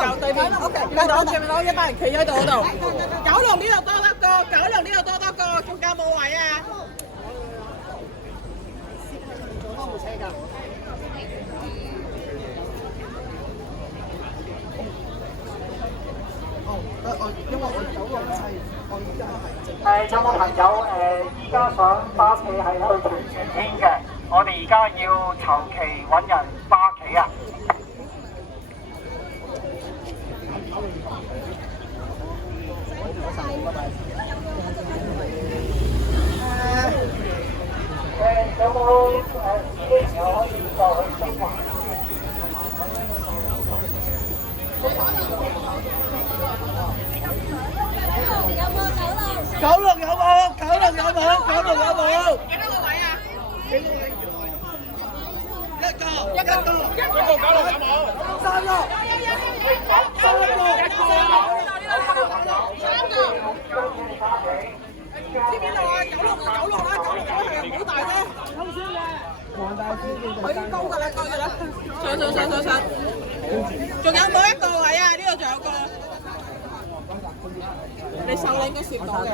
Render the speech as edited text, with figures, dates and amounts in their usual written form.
九對面，OK，見到一班人企喺度嗰度。九龍呢度多得個，九龍呢度多得個，仲有冇位啊？做多部車㗎。因為我九龍係我依家係。有冇朋友依家想巴士係去屯荃邊嘅？我哋而家要籌期揾人巴企啊！有冇自己朋友可以過去升華？九龍有冇？九龍有冇？九龍有冇？幾多個位啊？幾個位？一個九龍有冇？三個。知邊度啊？九龍啦，九龍係好大啫。黃大仙佢已經高㗎啦，高㗎啦。上。仲有冇一個位啊？呢度仲有個。你手你應該攝到嘅。